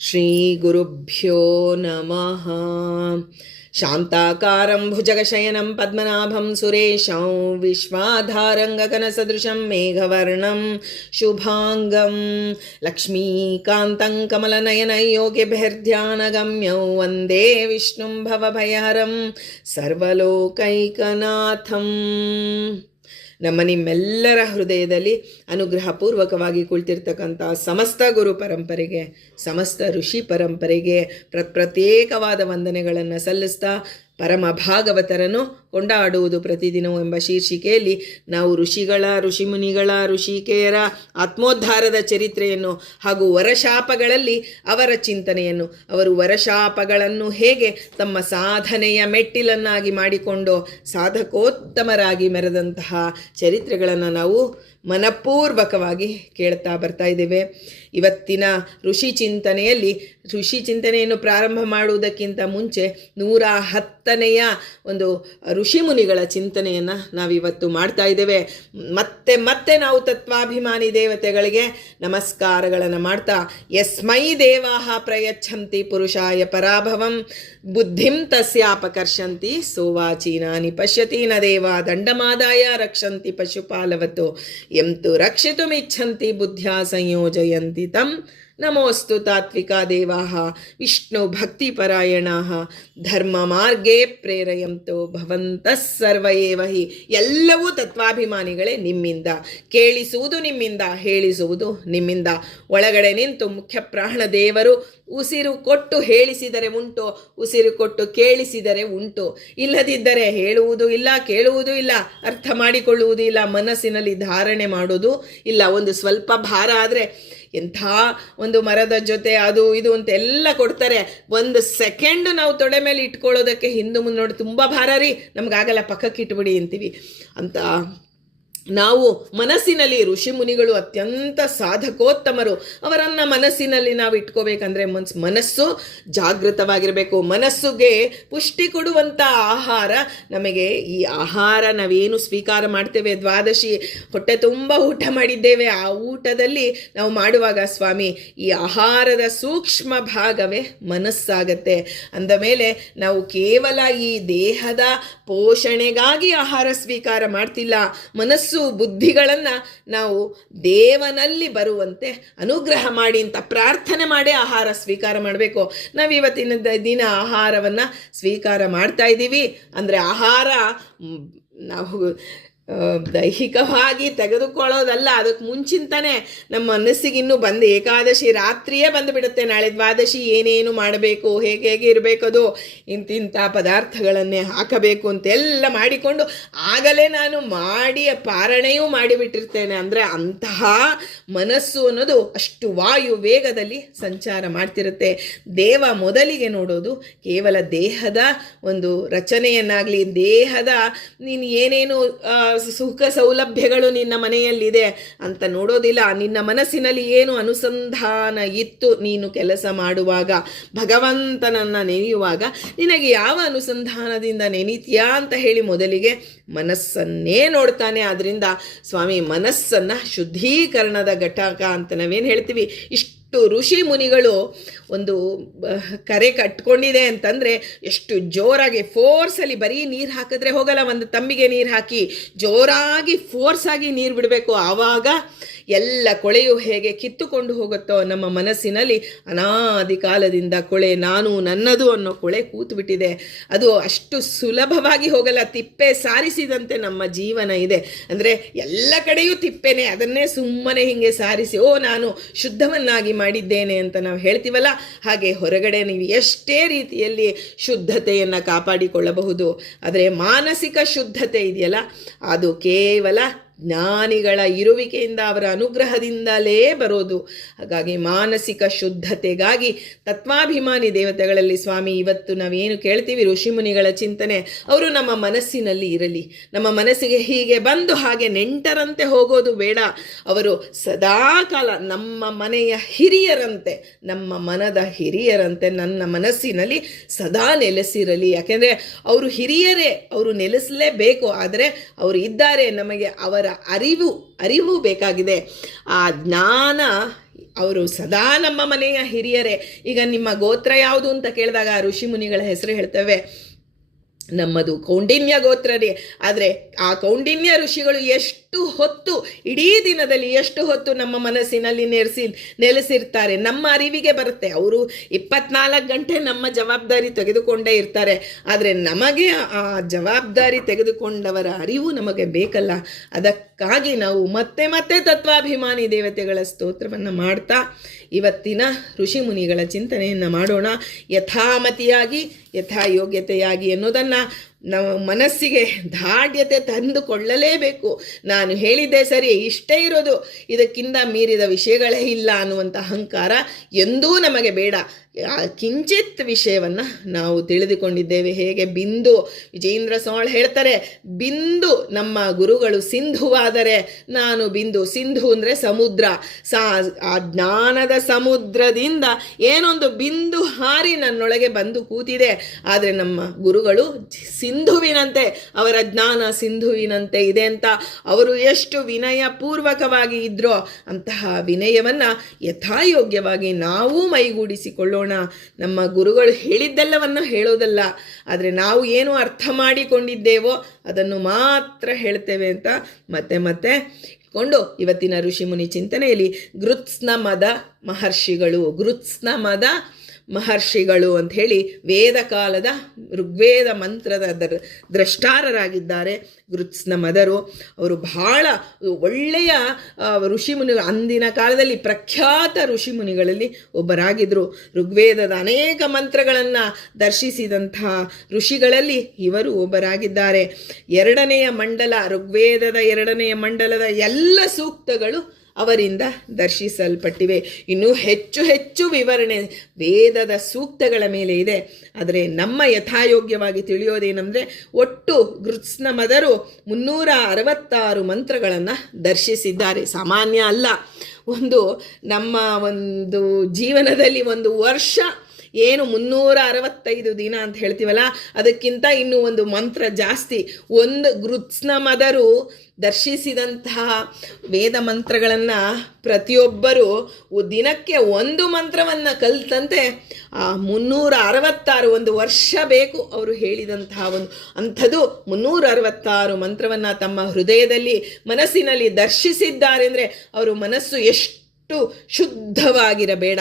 ಶ್ರೀಗುರುಭ್ಯೋ ನಮಃ. ಶಾಂತಾಕಾರಂ ಭುಜಗಶಯನಂ ಪದ್ಮನಾಭಂ ಸುರೇಶಂ ವಿಶ್ವಾಧಾರಂ ಗಗನಸದೃಶಂ ಮೇಘವರ್ಣಂ ಶುಭಾಂಗಂ ಲಕ್ಷ್ಮೀಕಾಂತಂ ಕಮಲನಯನಂ ಯೋಗಿಭಿರ್ಧ್ಯಾನಗಮ್ಯಂ ವಂದೇ ವಿಷ್ಣುಂ ಭವಭಯಹರಂ ಸರ್ವಲೋಕೈಕನಾಥಂ. ನಿಮ್ಮೆಲ್ಲರ ಹೃದಯದಲ್ಲಿ ಅನುಗ್ರಹಪೂರ್ವಕವಾಗಿ ಕುಳಿತಿರ್ತಕ್ಕಂಥ ಸಮಸ್ತ ಗುರು ಪರಂಪರೆಗೆ, ಸಮಸ್ತ ಋಷಿ ಪರಂಪರೆಗೆ ಪ್ರತ್ಯೇಕವಾದ ವಂದನೆಗಳನ್ನು ಸಲ್ಲಿಸ್ತಾ, ಪರಮ ಭಾಗವತರನ್ನು ಕೊಂಡಾಡುವುದು ಪ್ರತಿದಿನವೂ ಎಂಬ ಶೀರ್ಷಿಕೆಯಲ್ಲಿ ನಾವು ಋಷಿಮುನಿಗಳ ಋಷಿಕೆಯರ ಆತ್ಮೋದ್ಧಾರದ ಚರಿತ್ರೆಯನ್ನು ಹಾಗೂ ವರಶಾಪಗಳಲ್ಲಿ ಅವರ ಚಿಂತನೆಯನ್ನು, ಅವರು ವರಶಾಪಗಳನ್ನು ಹೇಗೆ ತಮ್ಮ ಸಾಧನೆಯ ಮೆಟ್ಟಿಲನ್ನಾಗಿ ಮಾಡಿಕೊಂಡು ಸಾಧಕೋತ್ತಮರಾಗಿ ಮೆರೆದಂತಹ ಚರಿತ್ರೆಗಳನ್ನು ನಾವು ಮನಪೂರ್ವಕವಾಗಿ ಕೇಳ್ತಾ ಬರ್ತಾ ಇದ್ದೇವೆ. ಇವತ್ತಿನ ಋಷಿ ಚಿಂತನೆಯನ್ನು ಪ್ರಾರಂಭ ಮಾಡುವುದಕ್ಕಿಂತ ಮುಂಚೆ 110ನೆಯ ಒಂದು ಋಷಿಮುನಿಗಳ ಚಿಂತನೆಯನ್ನು ನಾವಿವತ್ತು ಮಾಡ್ತಾ ಇದ್ದೇವೆ. ಮತ್ತೆ ನಾವು ತತ್ವಾಭಿಮಾನಿ ದೇವತೆಗಳಿಗೆ ನಮಸ್ಕಾರಗಳನ್ನು ಮಾಡ್ತಾ, ಯಸ್ಮೈ ದೇವಾಃ ಪ್ರಯಚ್ಛಂತಿ ಪುರುಷಾಯ ಪರಾಭವಂ ಬುದ್ಧಿಂ ತಸ್ಯಾಪಕರ್ಷಂತಿ ಸೋವಾಚೀನಾನಿ ಪಶ್ಯತಿ ನ ದೇವಾ ದಂಡಮಾದಾಯ ರಕ್ಷಂತಿ ಪಶುಪಾಲವತ್ತು ಎಂತು ರಕ್ಷಿತುಮಿಚ್ಛಂತಿ ಬುದ್ಧ್ಯಾ ಸಂಯೋಜಯಂತಿ ತಂ ನಮೋಸ್ತು ತಾತ್ವಿಕಾ ದೇವಾಃ ವಿಷ್ಣು ಭಕ್ತಿಪರಾಯಣಾಃ ಧರ್ಮ ಮಾರ್ಗೇ ಪ್ರೇರಯಂತೋ ಭವಂತಃ ಸರ್ವ ಏವ ಹಿ. ಎಲ್ಲವೂ ತತ್ವಾಭಿಮಾನಿಗಳೇ ನಿಮ್ಮಿಂದ, ಕೇಳಿಸುವುದು ನಿಮ್ಮಿಂದ, ಹೇಳಿಸುವುದು ನಿಮ್ಮಿಂದ. ಒಳಗಡೆ ನಿಂತು ಮುಖ್ಯ ಪ್ರಾಣ ದೇವರು ಉಸಿರು ಕೊಟ್ಟು ಹೇಳಿಸಿದರೆ ಉಂಟು, ಉಸಿರು ಕೊಟ್ಟು ಕೇಳಿಸಿದರೆ ಉಂಟು. ಇಲ್ಲದಿದ್ದರೆ ಹೇಳುವುದು ಇಲ್ಲ, ಕೇಳುವುದೂ ಇಲ್ಲ, ಅರ್ಥ ಮಾಡಿಕೊಳ್ಳುವುದೂ ಇಲ್ಲ, ಮನಸ್ಸಿನಲ್ಲಿ ಧಾರಣೆ ಮಾಡೋದು ಇಲ್ಲ. ಒಂದು ಸ್ವಲ್ಪ ಭಾರ ಆದರೆ ಎಂಥ ಒಂದು ಮರದ ಜೊತೆ ಅದು ಇದು ಅಂತ ಎಲ್ಲ ಕೊಡ್ತಾರೆ, ಒಂದು ಸೆಕೆಂಡ್ ನಾವು ತೊಡೆ ಮೇಲೆ ಇಟ್ಕೊಳ್ಳೋದಕ್ಕೆ ಹಿಂದೆ ಮುಂದೆ ನೋಡಿ ತುಂಬ ಭಾರ ರೀ, ನಮಗಾಗಲ್ಲ, ಪಕ್ಕಕ್ಕೆ ಇಟ್ಬಿಡಿ ಅಂತೀವಿ. ಅಂತ ನಾವು ಮನಸ್ಸಿನಲ್ಲಿ ಋಷಿಮುನಿಗಳು ಅತ್ಯಂತ ಸಾಧಕೋತ್ತಮರು. ಅವರನ್ನು ಮನಸ್ಸಿನಲ್ಲಿ ನಾವು ಇಟ್ಕೋಬೇಕಂದ್ರೆ ಮನಸ್ಸು ಜಾಗೃತವಾಗಿರಬೇಕು. ಮನಸ್ಸಿಗೆ ಪುಷ್ಟಿ ಕೊಡುವಂಥ ಆಹಾರ ನಮಗೆ, ಈ ಆಹಾರ ನಾವೇನು ಸ್ವೀಕಾರ ಮಾಡ್ತೇವೆ, ದ್ವಾದಶಿ ಹೊಟ್ಟೆ ತುಂಬ ಊಟ ಮಾಡಿದ್ದೇವೆ, ಆ ಊಟದಲ್ಲಿ ನಾವು ಮಾಡುವಾಗ ಸ್ವಾಮಿ ಈ ಆಹಾರದ ಸೂಕ್ಷ್ಮ ಭಾಗವೇ ಮನಸ್ಸಾಗತ್ತೆ. ಅಂದ ಮೇಲೆ ನಾವು ಕೇವಲ ಈ ದೇಹದ ಪೋಷಣೆಗಾಗಿ ಆಹಾರ ಸ್ವೀಕಾರ ಮಾಡ್ತಿಲ್ಲ, ಮನಸ್ಸು ಬುದ್ಧಿಗಳನ್ನು ನಾವು ದೇವನಲ್ಲಿ ಬರುವಂತೆ ಅನುಗ್ರಹ ಮಾಡಿ ಅಂತ ಪ್ರಾರ್ಥನೆ ಮಾಡಿ ಆಹಾರ ಸ್ವೀಕಾರ ಮಾಡಬೇಕು. ನಾವು ಇವತ್ತಿನ ದಿನ ಆಹಾರವನ್ನು ಸ್ವೀಕಾರ ಮಾಡ್ತಾ ಇದ್ದೀವಿ ಅಂದರೆ ಆಹಾರ ನಾವು ದೈಹಿಕವಾಗಿ ತೆಗೆದುಕೊಳ್ಳೋದಲ್ಲ, ಅದಕ್ಕೆ ಮುಂಚಿಂತಾನೆ ನಮ್ಮ ಮನಸ್ಸಿಗೆ ಇನ್ನೂ ಬಂದು ಏಕಾದಶಿ ರಾತ್ರಿಯೇ ಬಂದುಬಿಡುತ್ತೆ, ನಾಳೆ ದ್ವಾದಶಿ ಏನೇನು ಮಾಡಬೇಕು, ಹೇಗೆ ಇರಬೇಕದು, ಇಂತಿಂಥ ಪದಾರ್ಥಗಳನ್ನೇ ಹಾಕಬೇಕು ಅಂತೆಲ್ಲ ಮಾಡಿಕೊಂಡು ಆಗಲೇ ನಾನು ಮಾಡಿ ಪಾರಣೆಯೂ ಮಾಡಿಬಿಟ್ಟಿರ್ತೇನೆ. ಅಂದರೆ ಅಂತಹ ಮನಸ್ಸು ಅನ್ನೋದು ಅಷ್ಟು ವಾಯು ವೇಗದಲ್ಲಿ ಸಂಚಾರ ಮಾಡ್ತಿರುತ್ತೆ. ದೇವ ಮೊದಲಿಗೆ ನೋಡೋದು ಕೇವಲ ದೇಹದ ಒಂದು ರಚನೆಯನ್ನಾಗಲಿ, ದೇಹದ ನೀನು ಏನೇನು ಸುಖ ಸೌಲಭ್ಯಗಳು ನಿನ್ನ ಮನೆಯಲ್ಲಿದೆ ಅಂತ ನೋಡೋದಿಲ್ಲ. ನಿನ್ನ ಮನಸ್ಸಿನಲ್ಲಿ ಏನು ಅನುಸಂಧಾನ ಇತ್ತು ನೀನು ಕೆಲಸ ಮಾಡುವಾಗ, ಭಗವಂತನನ್ನು ನೆನೆಯುವಾಗ ನಿನಗೆ ಯಾವ ಅನುಸಂಧಾನದಿಂದ ನೆನೀತೀಯಾ ಅಂತ ಹೇಳಿ ಮೊದಲಿಗೆ ಮನಸ್ಸನ್ನೇ ನೋಡ್ತಾನೆ. ಆದ್ದರಿಂದ ಸ್ವಾಮಿ ಮನಸ್ಸನ್ನು ಶುದ್ಧೀಕರಣದ ಘಟಕ ಅಂತ ನಾವೇನು ಹೇಳ್ತೀವಿ, ಇಷ್ಟು ಋಷಿ ಮುನಿಗಳು ಒಂದು ಕರೆ ಕಟ್ಕೊಂಡಿದೆ ಅಂತಂದರೆ ಎಷ್ಟು ಜೋರಾಗಿ ಫೋರ್ಸಲ್ಲಿ, ಬರೀ ನೀರು ಹಾಕಿದ್ರೆ ಹೋಗಲ್ಲ, ಒಂದು ತಂಬಿಗೆ ನೀರು ಹಾಕಿ ಜೋರಾಗಿ ಫೋರ್ಸಾಗಿ ನೀರು ಬಿಡಬೇಕು. ಆವಾಗ ಎಲ್ಲ ಕೊಳೆಯು ಹೇಗೆ ಕಿತ್ತುಕೊಂಡು ಹೋಗುತ್ತೋ ನಮ್ಮ ಮನಸ್ಸಿನಲ್ಲಿ ಅನಾದಿ ಕಾಲದಿಂದ ಕೊಳೆ, ನಾನು ನನ್ನದು ಅನ್ನೋ ಕೊಳೆ ಕೂತುಬಿಟ್ಟಿದೆ. ಅದು ಅಷ್ಟು ಸುಲಭವಾಗಿ ಹೋಗಲ್ಲ, ತಿಪ್ಪೆ ಸಾರಿಸಿದಂತೆ ನಮ್ಮ ಜೀವನ ಇದೆ. ಅಂದರೆ ಎಲ್ಲ ಕಡೆಯೂ ತಿಪ್ಪೆನೆ, ಅದನ್ನೇ ಸುಮ್ಮನೆ ಹೀಗೆ ಸಾರಿಸಿ ನಾನು ಶುದ್ಧವನ್ನಾಗಿ ಮಾಡಿದ್ದೇನೆ ಅಂತ ನಾವು ಹೇಳ್ತೀವಲ್ಲ, ಹಾಗೆ ಹೊರಗಡೆ ನೀವು ಎಷ್ಟೇ ರೀತಿಯಲ್ಲಿ ಶುದ್ಧತೆಯನ್ನು ಕಾಪಾಡಿಕೊಳ್ಳಬಹುದು, ಆದರೆ ಮಾನಸಿಕ ಶುದ್ಧತೆ ಇದೆಯಲ್ಲ ಅದು ಕೇವಲ ಜ್ಞಾನಿಗಳ ಇರುವಿಕೆಯಿಂದ, ಅವರ ಅನುಗ್ರಹದಿಂದಲೇ ಬರೋದು. ಹಾಗಾಗಿ ಮಾನಸಿಕ ಶುದ್ಧತೆಗಾಗಿ ತತ್ವಾಭಿಮಾನಿ ದೇವತೆಗಳಲ್ಲಿ ಸ್ವಾಮಿ ಇವತ್ತು ನಾವೇನು ಕೇಳ್ತೀವಿ ಋಷಿಮುನಿಗಳ ಚಿಂತನೆ, ಅವರು ನಮ್ಮ ಮನಸ್ಸಿನಲ್ಲಿ ಇರಲಿ. ನಮ್ಮ ಮನಸ್ಸಿಗೆ ಹೀಗೆ ಬಂದು ಹಾಗೆ ನೆಂಟರಂತೆ ಹೋಗೋದು ಬೇಡ. ಅವರು ಸದಾಕಾಲ ನಮ್ಮ ಮನೆಯ ಹಿರಿಯರಂತೆ, ನಮ್ಮ ಮನದ ಹಿರಿಯರಂತೆ ನನ್ನ ಮನಸ್ಸಿನಲ್ಲಿ ಸದಾ ನೆಲೆಸಿರಲಿ. ಯಾಕೆಂದರೆ ಅವರು ಹಿರಿಯರೇ, ಅವರು ನೆಲೆಸಲೇಬೇಕು. ಆದರೆ ಅವರು ಇದ್ದಾರೆ, ನಮಗೆ ಅವರ ಅರಿವು ಬೇಕಾಗಿದೆ. ಆ ಜ್ಞಾನ ಅವರು ಸದಾ ನಮ್ಮ ಮನೆಯ ಹಿರಿಯರೇ. ಈಗ ನಿಮ್ಮ ಗೋತ್ರ ಯಾವುದು ಅಂತ ಕೇಳಿದಾಗ ಆ ಋಷಿ ಮುನಿಗಳ ಹೆಸರು ಹೇಳ್ತೇವೆ. ನಮ್ಮದು ಕೌಂಡಿನ್ಯ ಗೋತ್ರರೇ. ಆದರೆ ಆ ಕೌಂಡಿನ್ಯ ಋಷಿಗಳು ಎಷ್ಟು ಹೊತ್ತು, ಇಡೀ ದಿನದಲ್ಲಿ ಎಷ್ಟು ಹೊತ್ತು ನಮ್ಮ ಮನಸ್ಸಿನಲ್ಲಿ ನೆಲೆಸಿರ್ತಾರೆ, ನಮ್ಮ ಅರಿವಿಗೆ ಬರುತ್ತೆ. ಅವರು 24 ಗಂಟೆ ನಮ್ಮ ಜವಾಬ್ದಾರಿ ತೆಗೆದುಕೊಂಡೇ ಇರ್ತಾರೆ. ಆದರೆ ನಮಗೆ ಆ ಜವಾಬ್ದಾರಿ ತೆಗೆದುಕೊಂಡವರ ಅರಿವು ನಮಗೆ ಬೇಕಲ್ಲ. ಅದಕ್ಕಾಗಿ ನಾವು ಮತ್ತೆ ಮತ್ತೆ ತತ್ವಾಭಿಮಾನಿ ದೇವತೆಗಳ ಸ್ತೋತ್ರವನ್ನು ಮಾಡ್ತಾ ಇವತ್ತಿನ ಋಷಿ ಮುನಿಗಳ ಚಿಂತನೆಯನ್ನು ಮಾಡೋಣ. ಯಥಾಮತಿಯಾಗಿ ಯಥಾಯೋಗ್ಯತೆಯಾಗಿ ಎನ್ನುವುದನ್ನು ನಾವು ಮನಸ್ಸಿಗೆ ದಾಢ್ಯತೆ ತಂದುಕೊಳ್ಳಲೇಬೇಕು. ನಾನು ಹೇಳಿದ್ದೆ ಸರಿ, ಇಷ್ಟೇ ಇರೋದು, ಇದಕ್ಕಿಂತ ಮೀರಿದ ವಿಷಯಗಳೇ ಇಲ್ಲ ಅನ್ನುವಂಥ ಅಹಂಕಾರ ಎಂದೂ ನಮಗೆ ಬೇಡ. ಕಿಂಚಿತ್ ವಿಷಯವನ್ನು ನಾವು ತಿಳಿದುಕೊಂಡಿದ್ದೇವೆ. ಹೇಗೆ ಬಿಂದು, ವಿಜೇಂದ್ರ ಸ್ವಾಮಿ ಹೇಳ್ತಾರೆ, ಬಿಂದು ನಮ್ಮ ಗುರುಗಳು ಸಿಂಧುವಾದರೆ ನಾನು ಬಿಂದು. ಸಿಂಧು ಅಂದರೆ ಸಮುದ್ರ. ಆ ಜ್ಞಾನದ ಸಮುದ್ರದಿಂದ ಏನೊಂದು ಬಿಂದು ಹಾರಿ ನನ್ನೊಳಗೆ ಬಂದು ಕೂತಿದೆ. ಆದರೆ ನಮ್ಮ ಗುರುಗಳು ಸಿಂಧುವಿನಂತೆ, ಅವರ ಜ್ಞಾನ ಸಿಂಧುವಿನಂತೆ ಇದೆ ಅಂತ ಅವರು ಎಷ್ಟು ವಿನಯಪೂರ್ವಕವಾಗಿ ಇದ್ರೋ ಅಂತಹ ವಿನಯವನ್ನು ಯಥಾಯೋಗ್ಯವಾಗಿ ನಾವು ಮೈಗೂಡಿಸಿಕೊಳ್ಳೋಣ. ನಮ್ಮ ಗುರುಗಳು ಹೇಳಿದ್ದೆಲ್ಲವನ್ನು ಹೇಳೋದಲ್ಲ, ಆದರೆ ನಾವು ಏನು ಅರ್ಥ ಮಾಡಿಕೊಂಡಿದ್ದೇವೋ ಅದನ್ನು ಮಾತ್ರ ಹೇಳ್ತೇವೆ ಅಂತ ಮತ್ತೆ ಮತ್ತೆ ಕೊಂಡು ಇವತ್ತಿನ ಋಷಿಮುನಿ ಚಿಂತನೆಯಲ್ಲಿ ಗೃತ್ಸ್ನಮದ ಮಹರ್ಷಿಗಳು ಅಂತ ಹೇಳಿ ವೇದ ಕಾಲದ ಋಗ್ವೇದ ಮಂತ್ರದ ದ್ರಷ್ಟಾರರಾಗಿದ್ದಾರೆ ಗೃತ್ಸ್ನಮದರು. ಅವರು ಬಹಳ ಒಳ್ಳೆಯ ಋಷಿಮುನಿ, ಅಂದಿನ ಕಾಲದಲ್ಲಿ ಪ್ರಖ್ಯಾತ ಋಷಿಮುನಿಗಳಲ್ಲಿ ಒಬ್ಬರಾಗಿದ್ದರು. ಋಗ್ವೇದದ ಅನೇಕ ಮಂತ್ರಗಳನ್ನು ದರ್ಶಿಸಿದಂತಹ ಋಷಿಗಳಲ್ಲಿ ಇವರು ಒಬ್ಬರಾಗಿದ್ದಾರೆ. ಋಗ್ವೇದದ 2ನೆಯ ಮಂಡಲದ ಎಲ್ಲ ಸೂಕ್ತಗಳು ಅವರಿಂದ ದರ್ಶಿಸಲ್ಪಟ್ಟಿವೆ. ಇನ್ನೂ ಹೆಚ್ಚು ವಿವರಣೆ ವೇದದ ಸೂಕ್ತಗಳ ಮೇಲೆ ಇದೆ. ಆದರೆ ನಮ್ಮ ಯಥಾಯೋಗ್ಯವಾಗಿ ತಿಳಿಯೋದೇನೆಂದರೆ, ಒಟ್ಟು ಗೃತ್ಸ್ನಮದರು 366 ಮಂತ್ರಗಳನ್ನು ದರ್ಶಿಸಿದ್ದಾರೆ. ಸಾಮಾನ್ಯ ಅಲ್ಲ. ನಮ್ಮ ಜೀವನದಲ್ಲಿ ಒಂದು ವರ್ಷ ಏನು 365 ದಿನ ಅಂತ ಹೇಳ್ತೀವಲ್ಲ, ಅದಕ್ಕಿಂತ ಇನ್ನೂ ಒಂದು ಮಂತ್ರ ಜಾಸ್ತಿ. ಗೃತ್ಸ್ನಮದರು ದರ್ಶಿಸಿದಂತಹ ವೇದ ಮಂತ್ರಗಳನ್ನು ಪ್ರತಿಯೊಬ್ಬರು ದಿನಕ್ಕೆ ಒಂದು ಮಂತ್ರವನ್ನು ಕಲಿತಂತೆ 366 ಒಂದು ವರ್ಷ ಬೇಕು ಅವರು ಹೇಳಿದಂತಹ ಅಂಥದ್ದು 366 ಮಂತ್ರವನ್ನು ತಮ್ಮ ಹೃದಯದಲ್ಲಿ ಮನಸ್ಸಿನಲ್ಲಿ ದರ್ಶಿಸಿದ್ದಾರೆ. ಅಂದರೆ ಅವರು ಮನಸ್ಸು ಎಷ್ಟು ಶುದ್ಧವಾಗಿರಬೇಡ.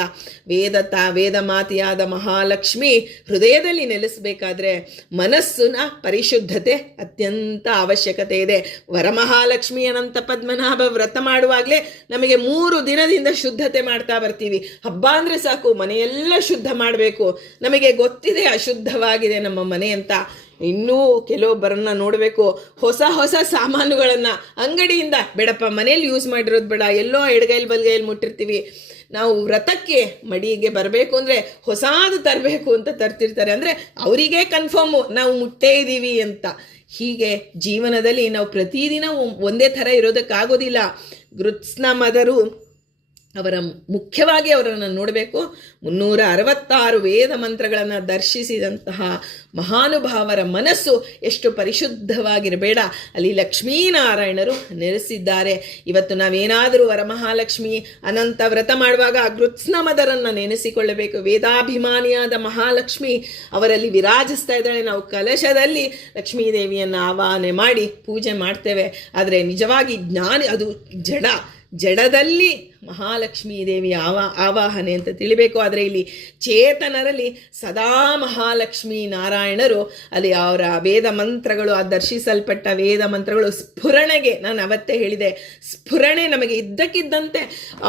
ವೇದ ಮಾತೆಯಾದ ಮಹಾಲಕ್ಷ್ಮಿ ಹೃದಯದಲ್ಲಿ ನೆಲೆಸಬೇಕಾದ್ರೆ ಮನಸ್ಸಿನ ಪರಿಶುದ್ಧತೆ ಅತ್ಯಂತ ಅವಶ್ಯಕತೆ ಇದೆ. ವರಮಹಾಲಕ್ಷ್ಮಿ ಅನಂತ ಪದ್ಮನಾಭ ವ್ರತ ಮಾಡುವಾಗಲೇ ನಮಗೆ 3 ದಿನದಿಂದ ಶುದ್ಧತೆ ಮಾಡ್ತಾ ಬರ್ತೀವಿ. ಹಬ್ಬ ಅಂದರೆ ಸಾಕು, ಮನೆಯೆಲ್ಲ ಶುದ್ಧ ಮಾಡಬೇಕು. ನಮಗೆ ಗೊತ್ತಿದೆ ಅಶುದ್ಧವಾಗಿದೆ ನಮ್ಮ ಮನೆ ಅಂತ. ಇನ್ನೂ ಕೆಲವೊಬ್ಬರನ್ನ ನೋಡಬೇಕು, ಹೊಸ ಸಾಮಾನುಗಳನ್ನು ಅಂಗಡಿಯಿಂದ, ಬೇಡಪ್ಪ ಮನೇಲಿ ಯೂಸ್ ಮಾಡಿರೋದು ಬೇಡ, ಎಲ್ಲೋ ಎಡಗೈಲಿ ಬಲಗೈಲಿ ಮುಟ್ಟಿರ್ತೀವಿ. ನಾವು ವ್ರತಕ್ಕೆ ಮಡಿಗೆ ಬರಬೇಕು ಅಂದರೆ ಹೊಸದು ತರಬೇಕು ಅಂತ ತರ್ತಿರ್ತಾರೆ. ಅಂದರೆ ಅವರಿಗೆ ಕನ್ಫರ್ಮು ನಾವು ಮುಟ್ಟೇ ಇದ್ದೀವಿ ಅಂತ. ಹೀಗೆ ಜೀವನದಲ್ಲಿ ನಾವು ಪ್ರತಿದಿನ ಒಂದೇ ಥರ ಇರೋದಕ್ಕಾಗೋದಿಲ್ಲ. ಗೃತ್ಸ್ನಮದರು ಮುಖ್ಯವಾಗಿ ಅವರನ್ನು ನೋಡಬೇಕು. 366 ವೇದ ಮಂತ್ರಗಳನ್ನು ದರ್ಶಿಸಿದಂತಹ ಮಹಾನುಭಾವರ ಮನಸ್ಸು ಎಷ್ಟು ಪರಿಶುದ್ಧವಾಗಿರಬೇಡ. ಅಲ್ಲಿ ಲಕ್ಷ್ಮೀನಾರಾಯಣರು ನೆಲೆಸಿದ್ದಾರೆ. ಇವತ್ತು ನಾವೇನಾದರೂ ವರಮಹಾಲಕ್ಷ್ಮಿ ಅನಂತ ವ್ರತ ಮಾಡುವಾಗ ಗೃತ್ಸ್ನಮದರನ್ನು ನೆನೆಸಿಕೊಳ್ಳಬೇಕು. ವೇದಾಭಿಮಾನಿಯಾದ ಮಹಾಲಕ್ಷ್ಮಿ ಅವರಲ್ಲಿ ವಿರಾಜಿಸ್ತಾ ಇದ್ದಾಳೆ. ನಾವು ಕಲಶದಲ್ಲಿ ಲಕ್ಷ್ಮೀದೇವಿಯನ್ನು ಆವಾಹನೆ ಮಾಡಿ ಪೂಜೆ ಮಾಡ್ತೇವೆ. ಆದರೆ ನಿಜವಾಗಿ ಅದು ಜಡದಲ್ಲಿ ಮಹಾಲಕ್ಷ್ಮೀ ದೇವಿಯ ಆವಾಹನೆ ಅಂತ ತಿಳಿಬೇಕು. ಆದರೆ ಇಲ್ಲಿ ಚೇತನರಲ್ಲಿ ಸದಾ ಮಹಾಲಕ್ಷ್ಮೀ ನಾರಾಯಣರು ಅಲ್ಲಿ ಅವರ ವೇದ ಮಂತ್ರಗಳು, ಆ ದರ್ಶಿಸಲ್ಪಟ್ಟ ವೇದ ಮಂತ್ರಗಳು ಸ್ಫುರಣೆಗೆ, ನಾನು ಅವತ್ತೇ ಹೇಳಿದೆ, ಸ್ಫುರಣೆ ನಮಗೆ ಇದ್ದಕ್ಕಿದ್ದಂತೆ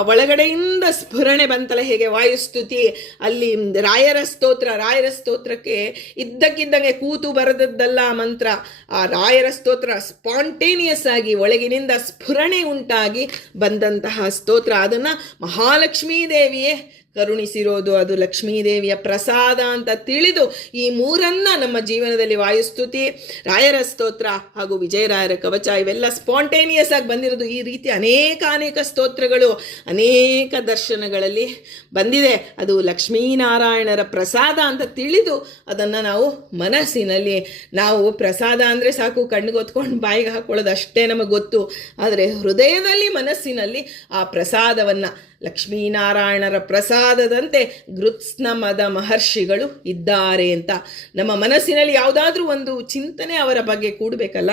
ಒಳಗಡೆಯಿಂದ ಸ್ಫುರಣೆ ಬಂತಲ್ಲ. ಹೇಗೆ ವಾಯುಸ್ತುತಿ, ಅಲ್ಲಿ ರಾಯರ ಸ್ತೋತ್ರಕ್ಕೆ ಇದ್ದಕ್ಕಿದ್ದಂಗೆ ಕೂತು ಬರೆದದ್ದಲ್ಲ ಮಂತ್ರ. ಆ ರಾಯರ ಸ್ತೋತ್ರ ಸ್ಪಾಂಟೇನಿಯಸ್ ಆಗಿ ಒಳಗಿನಿಂದ ಸ್ಫುರಣೆ ಉಂಟಾಗಿ ಬಂದಂತಹ ಸ್ತೋತ್ರ. ಅದನ್ನು ಮಹಾಲಕ್ಷ್ಮೀ ದೇವಿಯೇ ಕರುಣಿಸಿರೋದು. ಅದು ಲಕ್ಷ್ಮೀದೇವಿಯ ಪ್ರಸಾದ ಅಂತ ತಿಳಿದು ಈ 3 ನಮ್ಮ ಜೀವನದಲ್ಲಿ, ವಾಯುಸ್ತುತಿ, ರಾಯರ ಸ್ತೋತ್ರ ಹಾಗೂ ವಿಜಯರಾಯರ ಕವಚ, ಇವೆಲ್ಲ ಸ್ಪಾಂಟೇನಿಯಸ್ ಆಗಿ ಬಂದಿರೋದು. ಈ ರೀತಿ ಅನೇಕ ಸ್ತೋತ್ರಗಳು ಅನೇಕ ದರ್ಶನಗಳಲ್ಲಿ ಬಂದಿದೆ. ಅದು ಲಕ್ಷ್ಮೀನಾರಾಯಣರ ಪ್ರಸಾದ ಅಂತ ತಿಳಿದು ಅದನ್ನು ನಾವು ಮನಸ್ಸಿನಲ್ಲಿ, ನಾವು ಪ್ರಸಾದ ಅಂದರೆ ಸಾಕು ಕಣ್ಣಿಗೆ ಹೊತ್ಕೊಂಡು ಬಾಯಿಗೆ ಹಾಕೊಳ್ಳೋದು ಅಷ್ಟೇ ನಮಗೆ ಗೊತ್ತು. ಆದರೆ ಹೃದಯದಲ್ಲಿ, ಮನಸ್ಸಿನಲ್ಲಿ ಆ ಪ್ರಸಾದವನ್ನು ಲಕ್ಷ್ಮೀನಾರಾಯಣರ ಪ್ರಸಾದದಂತೆ ಗೃತ್ಸ್ನಮದ ಮಹರ್ಷಿಗಳು ಇದ್ದಾರೆ ಅಂತ ನಮ್ಮ ಮನಸ್ಸಿನಲ್ಲಿ ಯಾವುದಾದ್ರೂ ಒಂದು ಚಿಂತನೆ ಅವರ ಬಗ್ಗೆ ಕೂಡಬೇಕಲ್ಲ,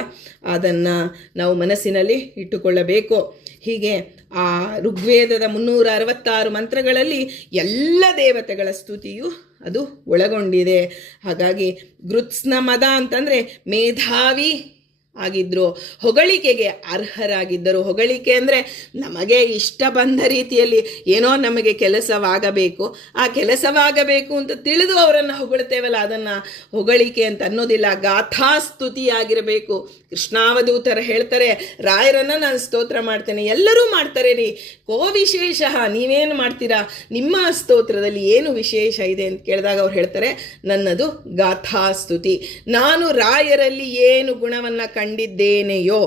ಅದನ್ನು ನಾವು ಮನಸ್ಸಿನಲ್ಲಿ ಇಟ್ಟುಕೊಳ್ಳಬೇಕು. ಹೀಗೆ ಆ ಋಗ್ವೇದದ 366 ಮಂತ್ರಗಳಲ್ಲಿ ಎಲ್ಲ ದೇವತೆಗಳ ಸ್ತುತಿಯು ಅದು ಒಳಗೊಂಡಿದೆ. ಹಾಗಾಗಿ ಗೃತ್ಸ್ನಮದ ಅಂತಂದರೆ ಮೇಧಾವಿ ಆಗಿದ್ದರು, ಹೊಗಳಿಕೆಗೆ ಅರ್ಹರಾಗಿದ್ದರು. ಹೊಗಳಿಕೆ ಅಂದರೆ ನಮಗೆ ಇಷ್ಟ ಬಂದ ರೀತಿಯಲ್ಲಿ ಏನೋ ನಮಗೆ ಕೆಲಸವಾಗಬೇಕು, ಆ ಕೆಲಸವಾಗಬೇಕು ಅಂತ ತಿಳಿದು ಅವರನ್ನು ಹೊಗಳ್ತೇವಲ್ಲ, ಅದನ್ನು ಹೊಗಳಿಕೆ ಅಂತ ಅನ್ನೋದಿಲ್ಲ, ಗಾಥಾಸ್ತುತಿಯಾಗಿರಬೇಕು. ಕೃಷ್ಣಾವಧೂತರು ಹೇಳ್ತಾರೆ, ರಾಯರನ್ನು ನಾನು ಸ್ತೋತ್ರ ಮಾಡ್ತೇನೆ, ಎಲ್ಲರೂ ಮಾಡ್ತಾರೆ ರೀ, ಕೋ ವಿಶೇಷ, ನೀವೇನು ಮಾಡ್ತೀರಾ, ನಿಮ್ಮ ಸ್ತೋತ್ರದಲ್ಲಿ ಏನು ವಿಶೇಷ ಇದೆ ಅಂತ ಕೇಳಿದಾಗ ಅವ್ರು ಹೇಳ್ತಾರೆ, ನನ್ನದು ಗಾಥಾಸ್ತುತಿ. ನಾನು ರಾಯರಲ್ಲಿ ಏನು ಗುಣವನ್ನು ಕಂಡಿದ್ದೇನೆಯೋ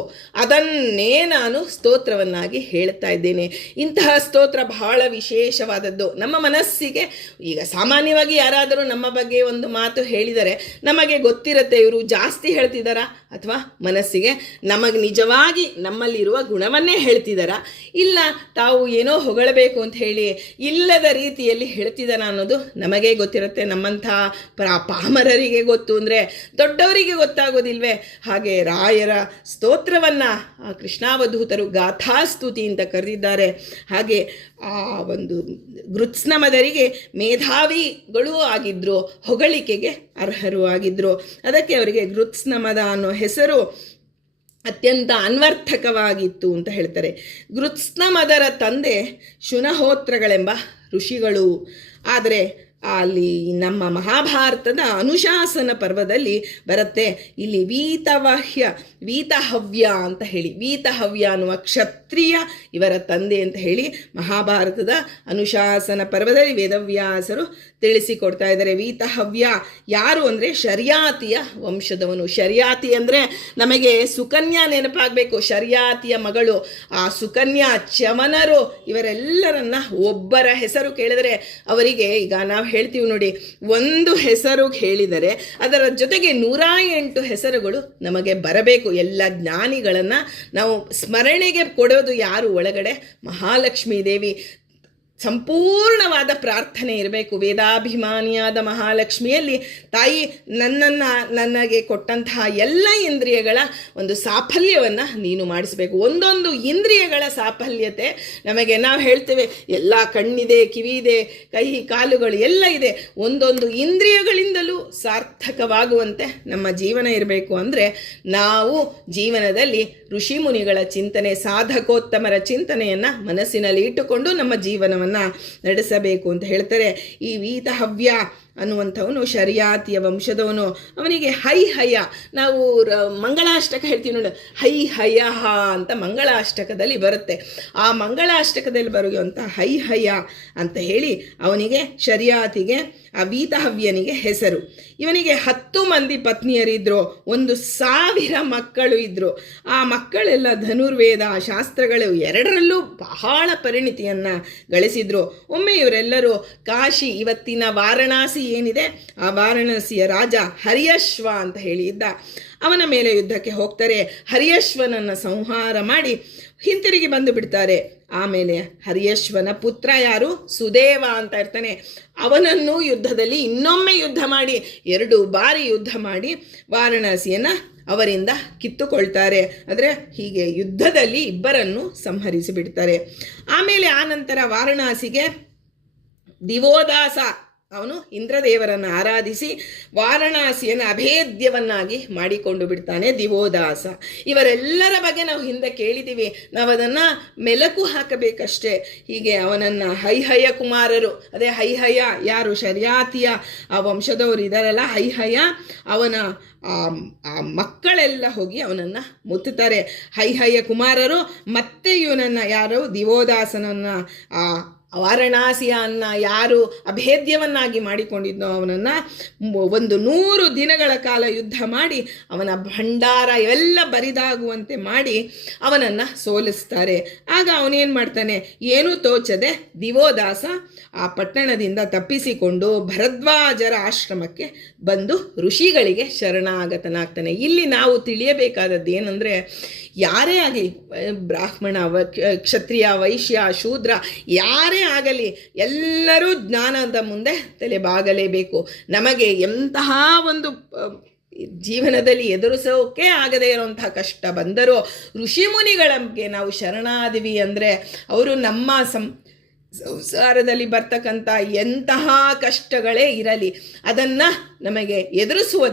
ಅದನ್ನೇ ನಾನು ಸ್ತೋತ್ರವನ್ನಾಗಿ ಹೇಳ್ತಾ ಇದ್ದೇನೆ. ಇಂತಹ ಸ್ತೋತ್ರ ಬಹಳ ವಿಶೇಷವಾದದ್ದು. ನಮ್ಮ ಮನಸ್ಸಿಗೆ, ಈಗ ಸಾಮಾನ್ಯವಾಗಿ ಯಾರಾದರೂ ನಮ್ಮ ಬಗ್ಗೆ ಒಂದು ಮಾತು ಹೇಳಿದರೆ ನಮಗೆ ಗೊತ್ತಿರುತ್ತೆ ಇವರು ಜಾಸ್ತಿ ಹೇಳ್ತಿದ್ದಾರಾ ಅಥವಾ ಮನಸ್ಸಿಗೆ ನಮಗೆ ನಿಜವಾಗಿ ನಮ್ಮಲ್ಲಿರುವ ಗುಣವನ್ನೇ ಹೇಳ್ತಿದ್ದಾರಾ, ಇಲ್ಲ ತಾವು ಏನೋ ಹೊಗಳಬೇಕು ಅಂತ ಹೇಳಿ ಇಲ್ಲದ ರೀತಿಯಲ್ಲಿ ಹೇಳ್ತಿದ್ದಾರಾ ಅನ್ನೋದು ನಮಗೆ ಗೊತ್ತಿರುತ್ತೆ. ನಮ್ಮಂಥ ಪಾಮರರಿಗೆ ಗೊತ್ತು ಅಂದರೆ ದೊಡ್ಡವರಿಗೆ ಗೊತ್ತಾಗೋದಿಲ್ವೇ? ಹಾಗೆ ರಾಯರ ಸ್ತೋತ್ರವನ್ನು ಕೃಷ್ಣಾವಧೂತರು ಗಾಥಾಸ್ತುತಿ ಅಂತ ಕರೆದಿದ್ದಾರೆ. ಹಾಗೆ ಆ ಒಂದು ಗೃತ್ಸ್ನಮದರಿಗೆ ಮೇಧಾವಿಗಳೂ ಆಗಿದ್ದರು, ಹೊಗಳಿಕೆಗೆ ಅರ್ಹರು ಆಗಿದ್ದರು. ಅದಕ್ಕೆ ಅವರಿಗೆ ಗೃತ್ಸ್ನಮದ ಅನ್ನೋ ಹೆಸರು ಅತ್ಯಂತ ಅನ್ವರ್ಥಕವಾಗಿತ್ತು ಅಂತ ಹೇಳ್ತಾರೆ. ಗೃತ್ಸ್ನಮದರ ತಂದೆ ಶುನಹೋತ್ರಗಳೆಂಬ ಋಷಿಗಳು. ಆದರೆ ಅಲ್ಲಿ ನಮ್ಮ ಮಹಾಭಾರತದ ಅನುಶಾಸನ ಪರ್ವದಲ್ಲಿ ಬರುತ್ತೆ, ಇಲ್ಲಿ ವೀತಹವ್ಯ ಅಂತ ಹೇಳಿ, ವೀತಹವ್ಯ ಅನ್ನುವ ಕ್ಷತ್ರಿಯ ಇವರ ತಂದೆ ಅಂತ ಹೇಳಿ ಮಹಾಭಾರತದ ಅನುಶಾಸನ ಪರ್ವದಲ್ಲಿ ವೇದವ್ಯಾಸರು ತಿಳಿಸಿಕೊಡ್ತಾ ಇದ್ದಾರೆ. ವೀತಹವ್ಯ ಯಾರು ಅಂದರೆ ಶರ್ಯಾತಿಯ ವಂಶದವನು. ಶರ್ಯಾತಿ ಅಂದರೆ ನಮಗೆ ಸುಕನ್ಯಾ ನೆನಪಾಗಬೇಕು, ಶರ್ಯಾತಿಯ ಮಗಳು. ಆ ಸುಕನ್ಯಾ, ಚಮನರು, ಇವರೆಲ್ಲರನ್ನ ಒಬ್ಬರ ಹೆಸರು ಕೇಳಿದರೆ ಅವರಿಗೆ, ಈಗ ನಾವು ಹೇಳ್ತೀವಿ ನೋಡಿ, ಒಂದು ಹೆಸರು ಹೇಳಿದರೆ ಅದರ ಜೊತೆಗೆ 108 ಹೆಸರುಗಳು ನಮಗೆ ಬರಬೇಕು. ಎಲ್ಲ ಜ್ಞಾನಿಗಳನ್ನು ನಾವು ಸ್ಮರಣೆಗೆ ಕೊಡೋದು ಯಾರು ಒಳಗಡೆ? ಮಹಾಲಕ್ಷ್ಮೀ ದೇವಿ. ಸಂಪೂರ್ಣವಾದ ಪ್ರಾರ್ಥನೆ ಇರಬೇಕು. ವೇದಾಭಿಮಾನಿಯಾದ ಮಹಾಲಕ್ಷ್ಮಿಯಲ್ಲಿ ತಾಯಿ ನನಗೆ ಕೊಟ್ಟಂತಹ ಎಲ್ಲ ಇಂದ್ರಿಯಗಳ ಒಂದು ಸಾಫಲ್ಯವನ್ನು ನೀನು ಮಾಡಿಸಬೇಕು. ಒಂದೊಂದು ಇಂದ್ರಿಯಗಳ ಸಾಫಲ್ಯತೆ ನಮಗೆ, ನಾವು ಹೇಳ್ತೇವೆ ಎಲ್ಲ ಕಣ್ಣಿದೆ, ಕಿವಿ ಇದೆ, ಕೈ ಕಾಲುಗಳು ಎಲ್ಲ ಇದೆ, ಒಂದೊಂದು ಇಂದ್ರಿಯಗಳಿಂದಲೂ ಸಾರ್ಥಕವಾಗುವಂತೆ ನಮ್ಮ ಜೀವನ ಇರಬೇಕು. ಅಂದರೆ ನಾವು ಜೀವನದಲ್ಲಿ ಋಷಿ ಮುನಿಗಳ ಚಿಂತನೆ, ಸಾಧಕೋತ್ತಮರ ಚಿಂತನೆಯನ್ನು ಮನಸ್ಸಿನಲ್ಲಿ ಇಟ್ಟುಕೊಂಡು ನಮ್ಮ ಜೀವನವನ್ನು ನಡೆಸಬೇಕು ಅಂತ ಹೇಳ್ತಾರೆ. ಈ ವೀತಹವ್ಯ ಅನ್ನುವಂಥವನು ಶರ್ಯಾತಿಯ ವಂಶದವನು. ಅವನಿಗೆ ಹೈಹಯ, ನಾವು ಮಂಗಳಾಷ್ಟಕ ಹೇಳ್ತೀವಿ ನೋಡಿ, ಹೈಹಯ ಅಂತ ಮಂಗಳಾಷ್ಟಕದಲ್ಲಿ ಬರುತ್ತೆ. ಆ ಮಂಗಳಾಷ್ಟಕದಲ್ಲಿ ಬರುವಂಥ ಹೈಹಯ ಅಂತ ಹೇಳಿ ಅವನಿಗೆ, ಶರ್ಯಾತಿಗೆ, ಆ ವೀತಹವ್ಯನಿಗೆ ಹೆಸರು. ಇವನಿಗೆ 10 ಮಂದಿ ಪತ್ನಿಯರಿದ್ದರು, 1,000 ಮಕ್ಕಳು ಇದ್ದರು. ಆ ಮಕ್ಕಳೆಲ್ಲ ಧನುರ್ವೇದ ಶಾಸ್ತ್ರಗಳು ಎರಡರಲ್ಲೂ ಬಹಳ ಪರಿಣಿತಿಯನ್ನು ಗಳಿಸಿದ್ರು. ಒಮ್ಮೆ ಇವರೆಲ್ಲರೂ ಕಾಶಿ, ಇವತ್ತಿನ ವಾರಣಾಸಿ ಏನಿದೆ, ಆ ವಾರಣಾಸಿಯ ರಾಜ ಹರ್ಯಶ್ವ ಅಂತ ಹೇಳಿ ಇದ್ದ, ಅವನ ಮೇಲೆ ಯುದ್ಧಕ್ಕೆ ಹೋಗ್ತಾರೆ. ಹರ್ಯಶ್ವನನ್ನು ಸಂಹಾರ ಮಾಡಿ ಹಿಂತಿರುಗಿ ಬಂದು ಬಿಡ್ತಾರೆ. ಆಮೇಲೆ ಹರ್ಯಶ್ವನ ಪುತ್ರ ಯಾರು? ಸುದೇವ ಅಂತ ಇರ್ತಾನೆ. ಅವನನ್ನು ಯುದ್ಧದಲ್ಲಿ ಇನ್ನೊಮ್ಮೆ ಯುದ್ಧ ಮಾಡಿ 2 ಬಾರಿ ಯುದ್ಧ ಮಾಡಿ ವಾರಣಾಸಿಯನ್ನು ಅವರಿಂದ ಕಿತ್ತುಕೊಳ್ತಾರೆ. ಅಂದರೆ ಹೀಗೆ ಯುದ್ಧದಲ್ಲಿ ಇಬ್ಬರನ್ನು ಸಂಹರಿಸಿ ಬಿಡ್ತಾರೆ. ಆಮೇಲೆ ಆನಂತರ ವಾರಣಾಸಿಗೆ ದಿವೋದಾಸ, ಅವನು ಇಂದ್ರದೇವರನ್ನು ಆರಾಧಿಸಿ ವಾರಣಾಸಿಯನ್ನು ಅಭೇದ್ಯವನ್ನಾಗಿ ಮಾಡಿಕೊಂಡು ಬಿಡ್ತಾನೆ ದಿವೋದಾಸ. ಇವರೆಲ್ಲರ ಬಗ್ಗೆ ನಾವು ಹಿಂದೆ ಕೇಳಿದ್ದೀವಿ, ನಾವು ಅದನ್ನು ಮೆಲುಕು ಹಾಕಬೇಕಷ್ಟೇ. ಹೀಗೆ ಅವನನ್ನು ಹೈಹಯ ಕುಮಾರರು, ಅದೇ ಹೈಹಯ ಯಾರು? ಶರ್ಯಾತಿಯ ಆ ವಂಶದವರು ಇದ್ದಾರಲ್ಲ, ಹೈಹಯ, ಅವನ ಆ ಮಕ್ಕಳೆಲ್ಲ ಹೋಗಿ ಅವನನ್ನು ಮುತ್ತುತ್ತಾರೆ. ಹೈಹಯ ಕುಮಾರರು ಮತ್ತೆ ಇವನನ್ನು, ಯಾರು? ದಿವೋದಾಸನನ್ನು ವಾರಣಾಸಿಯನ್ನು ಯಾರು ಅಭೇದ್ಯವನ್ನಾಗಿ ಮಾಡಿಕೊಂಡಿದ್ನೋ ಅವನನ್ನು 100 ದಿನಗಳ ಕಾಲ ಯುದ್ಧ ಮಾಡಿ ಅವನ ಭಂಡಾರ ಎಲ್ಲ ಬರಿದಾಗುವಂತೆ ಮಾಡಿ ಅವನನ್ನು ಸೋಲಿಸ್ತಾರೆ. ಆಗ ಅವನೇನು ಮಾಡ್ತಾನೆ, ಏನೂ ತೋಚದೆ ದಿವೋದಾಸ ಆ ಪಟ್ಟಣದಿಂದ ತಪ್ಪಿಸಿಕೊಂಡು ಭರದ್ವಾಜರ ಆಶ್ರಮಕ್ಕೆ ಬಂದು ಋಷಿಗಳಿಗೆ ಶರಣಾಗತನಾಗ್ತಾನೆ. ಇಲ್ಲಿ ನಾವು ತಿಳಿಯಬೇಕಾದದ್ದು ಏನಂದರೆ, ಯಾರೇ ಆಗಲಿ, ಬ್ರಾಹ್ಮಣ, ಕ್ಷತ್ರಿಯ, ವೈಶ್ಯ, ಶೂದ್ರ, ಯಾರೇ ಆಗಲಿ ಎಲ್ಲರೂ ಜ್ಞಾನದ ಮುಂದೆ ತಲೆಬಾಗಲೇಬೇಕು. ನಮಗೆ ಎಂತಹ ಒಂದು ಜೀವನದಲ್ಲಿ ಎದುರಿಸೋಕೆ ಆಗದೇ ಇರೋಂಥ ಕಷ್ಟ ಬಂದರೂ ಋಷಿಮುನಿಗಳಿಗೆ ನಾವು ಶರಣಾದಿವಿ ಅಂದರೆ ಅವರು ನಮ್ಮ ಸಂಸಾರದಲ್ಲಿ ಬರ್ತಕ್ಕಂಥ ಎಂತಹ ಕಷ್ಟಗಳೇ ಇರಲಿ ಅದನ್ನು ನಮಗೆ ಎದುರಿಸುವ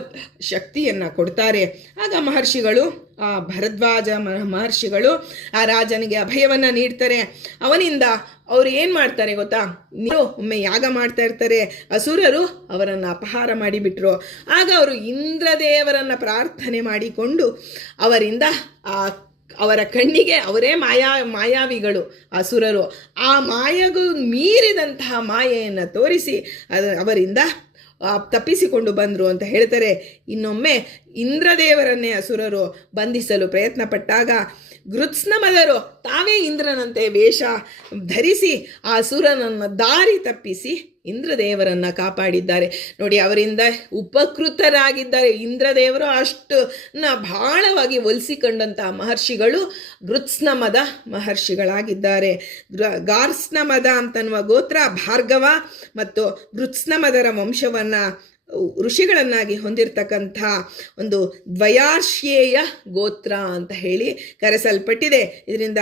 ಶಕ್ತಿಯನ್ನು ಕೊಡ್ತಾರೆ. ಆಗ ಮಹರ್ಷಿಗಳು, ಆ ಭರದ್ವಾಜ ಮಹರ್ಷಿಗಳು ಆ ರಾಜನಿಗೆ ಅಭಯವನ್ನು ನೀಡ್ತಾರೆ. ಅವನಿಂದ ಅವರು ಏನು ಮಾಡ್ತಾರೆ ಗೊತ್ತಾ, ನೀವು ಒಮ್ಮೆ ಯಾಗ ಮಾಡ್ತಾ ಇರ್ತಾರೆ, ಅಸುರರು ಅವರನ್ನು ಅಪಹಾರ ಮಾಡಿಬಿಟ್ರು. ಆಗ ಅವರು ಇಂದ್ರದೇವರನ್ನು ಪ್ರಾರ್ಥನೆ ಮಾಡಿಕೊಂಡು ಅವರಿಂದ ಅವರ ಕಣ್ಣಿಗೆ ಅವರೇ ಮಾಯಾವಿಗಳು ಅಸುರರು, ಆ ಮಾಯಗೂ ಮೀರಿದಂತಹ ಮಾಯೆಯನ್ನು ತೋರಿಸಿ ಅವರಿಂದ ತಪ್ಪಿಸಿಕೊಂಡು ಬಂದರು ಅಂತ ಹೇಳ್ತಾರೆ. ಇನ್ನೊಮ್ಮೆ ಇಂದ್ರದೇವರನ್ನೇ ಅಸುರರು ಬಂಧಿಸಲು ಪ್ರಯತ್ನ ಪಟ್ಟಾಗ ಗೃತ್ಸ್ನಮದರು ತಾವೇ ಇಂದ್ರನಂತೆ ವೇಷ ಧರಿಸಿ ಆ ಅಸುರನನ್ನು ದಾರಿ ತಪ್ಪಿಸಿ ಇಂದ್ರದೇವರನ್ನು ಕಾಪಾಡಿದ್ದಾರೆ. ನೋಡಿ, ಅವರಿಂದ ಉಪಕೃತರಾಗಿದ್ದಾರೆ. ಇಂದ್ರದೇವರು ಅಷ್ಟು ಬಹಳವಾಗಿ ಒಲಿಸಿಕೊಂಡಂತಹ ಮಹರ್ಷಿಗಳು ಗೃತ್ಸ್ನಮದ ಮಹರ್ಷಿಗಳಾಗಿದ್ದಾರೆ. ಗಾರ್ಸ್ನಮದ ಅಂತನ್ನುವ ಗೋತ್ರ ಭಾರ್ಗವ ಮತ್ತು ಗೃತ್ಸ್ನಮದರ ವಂಶವನ್ನು ಋಷಿಗಳನ್ನಾಗಿ ಹೊಂದಿರತಕ್ಕಂಥ ಒಂದು ದ್ವಯಾರ್ಶ್ಯೇಯ ಗೋತ್ರ ಅಂತ ಹೇಳಿ ಕರೆಸಲ್ಪಟ್ಟಿದೆ. ಇದರಿಂದ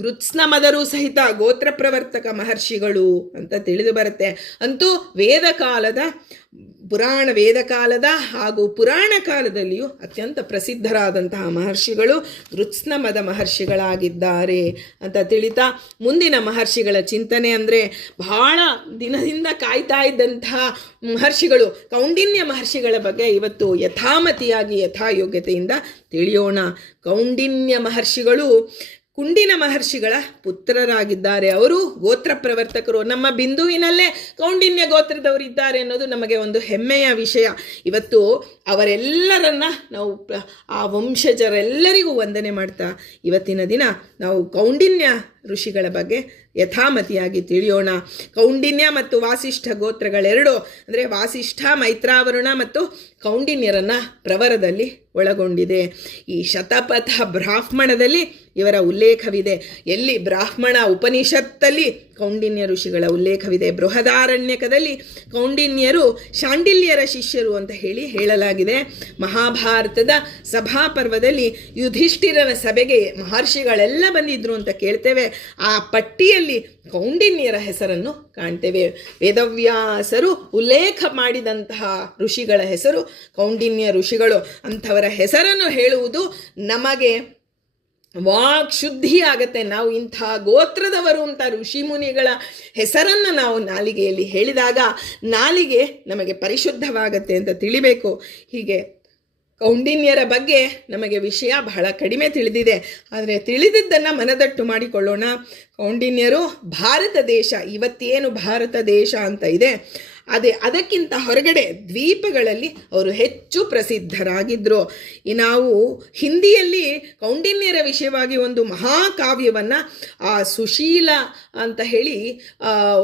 ಗೃತ್ಸ್ನಮದರು ಸಹಿತ ಗೋತ್ರ ಪ್ರವರ್ತಕ ಮಹರ್ಷಿಗಳು ಅಂತ ತಿಳಿದು ಬರುತ್ತೆ. ಅಂತೂ ವೇದಕಾಲದ ಹಾಗೂ ಪುರಾಣ ಕಾಲದಲ್ಲಿಯೂ ಅತ್ಯಂತ ಪ್ರಸಿದ್ಧರಾದಂತಹ ಮಹರ್ಷಿಗಳು ಗೃತ್ಸ್ನಮದ ಮಹರ್ಷಿಗಳಾಗಿದ್ದಾರೆ ಅಂತ ತಿಳಿತಾ, ಮುಂದಿನ ಮಹರ್ಷಿಗಳ ಚಿಂತನೆ ಅಂದರೆ ಬಹಳ ದಿನದಿಂದ ಕಾಯ್ತಾ ಇದ್ದಂತಹ ಮಹರ್ಷಿಗಳು, ಕೌಂಡಿನ್ಯ ಮಹರ್ಷಿಗಳ ಬಗ್ಗೆ ಇವತ್ತು ಯಥಾಮತಿಯಾಗಿ ಯಥಾಯೋಗ್ಯತೆಯಿಂದ ತಿಳಿಯೋಣ. ಕೌಂಡಿನ್ಯ ಮಹರ್ಷಿಗಳು ಕುಂಡಿನ ಮಹರ್ಷಿಗಳ ಪುತ್ರರಾಗಿದ್ದಾರೆ. ಅವರು ಗೋತ್ರ ಪ್ರವರ್ತಕರು. ನಮ್ಮ ಬಿಂದುವಿನಲ್ಲೇ ಕೌಂಡಿನ್ಯ ಗೋತ್ರದವರಿದ್ದಾರೆ ಅನ್ನೋದು ನಮಗೆ ಒಂದು ಹೆಮ್ಮೆಯ ವಿಷಯ. ಇವತ್ತು ಅವರೆಲ್ಲರನ್ನ ನಾವು ಆ ವಂಶಜರೆಲ್ಲರಿಗೂ ವಂದನೆ ಮಾಡ್ತಾ ಇವತ್ತಿನ ದಿನ ನಾವು ಕೌಂಡಿನ್ಯ ಋಷಿಗಳ ಬಗ್ಗೆ ಯಥಾಮತಿಯಾಗಿ ತಿಳಿಯೋಣ. ಕೌಂಡಿನ್ಯ ಮತ್ತು ವಾಸಿಷ್ಠ ಗೋತ್ರಗಳೆರಡು ಅಂದರೆ ವಾಸಿಷ್ಠ, ಮೈತ್ರಾವರುಣ ಮತ್ತು ಕೌಂಡಿನ್ಯರನ್ನು ಪ್ರವರದಲ್ಲಿ ಒಳಗೊಂಡಿದೆ. ಈ ಶತಪಥ ಬ್ರಾಹ್ಮಣದಲ್ಲಿ ಇವರ ಉಲ್ಲೇಖವಿದೆ. ಎಲ್ಲಿ ಬ್ರಾಹ್ಮಣ ಉಪನಿಷತ್ತಲ್ಲಿ ಕೌಂಡಿನ್ಯ ಋಷಿಗಳ ಉಲ್ಲೇಖವಿದೆ. ಬೃಹದಾರಣ್ಯಕದಲ್ಲಿ ಕೌಂಡಿನ್ಯರು ಶಾಂಡಿಲ್ಯರ ಶಿಷ್ಯರು ಅಂತ ಹೇಳಲಾಗಿದೆ. ಮಹಾಭಾರತದ ಸಭಾಪರ್ವದಲ್ಲಿ ಯುಧಿಷ್ಠಿರನ ಸಭೆಗೆ ಮಹರ್ಷಿಗಳೆಲ್ಲ ಬಂದಿದ್ರು ಅಂತ ಕೇಳ್ತೇವೆ. ಆ ಪಟ್ಟಿಯಲ್ಲಿ ಕೌಂಡಿನ್ಯರ ಹೆಸರನ್ನು ಕಾಣ್ತೇವೆ. ವೇದವ್ಯಾಸರು ಉಲ್ಲೇಖ ಮಾಡಿದಂತಹ ಋಷಿಗಳ ಹೆಸರು ಕೌಂಡಿನ್ಯ ಋಷಿಗಳು. ಅಂಥವರ ಹೆಸರನ್ನು ಹೇಳುವುದು ನಮಗೆ ವಾಕ್ ಶುದ್ಧಿ ಆಗತ್ತೆ. ನಾವು ಇಂಥ ಗೋತ್ರದವರು ಅಂತ ಋಷಿಮುನಿಗಳ ಹೆಸರನ್ನು ನಾವು ನಾಲಿಗೆಯಲ್ಲಿ ಹೇಳಿದಾಗ ನಾಲಿಗೆ ನಮಗೆ ಪರಿಶುದ್ಧವಾಗತ್ತೆ ಅಂತ ತಿಳಿಬೇಕು. ಹೀಗೆ ಕೌಂಡಿನ್ಯರ ಬಗ್ಗೆ ನಮಗೆ ವಿಷಯ ಬಹಳ ಕಡಿಮೆ ತಿಳಿದಿದೆ, ಆದರೆ ತಿಳಿದಿದ್ದನ್ನು ಮನದಟ್ಟು ಮಾಡಿಕೊಳ್ಳೋಣ. ಕೌಂಡಿನ್ಯರು ಭಾರತ ದೇಶ, ಇವತ್ತೇನು ಭಾರತ ದೇಶ ಅಂತ ಇದೆ ಅದಕ್ಕಿಂತ ಹೊರಗಡೆ ದ್ವೀಪಗಳಲ್ಲಿ ಅವರು ಹೆಚ್ಚು ಪ್ರಸಿದ್ಧರಾಗಿದ್ದರು. ನಾವು ಹಿಂದಿಯಲ್ಲಿ ಕೌಂಡಿನ್ಯರ ವಿಷಯವಾಗಿ ಒಂದು ಮಹಾಕಾವ್ಯವನ್ನು ಸುಶೀಲ ಅಂತ ಹೇಳಿ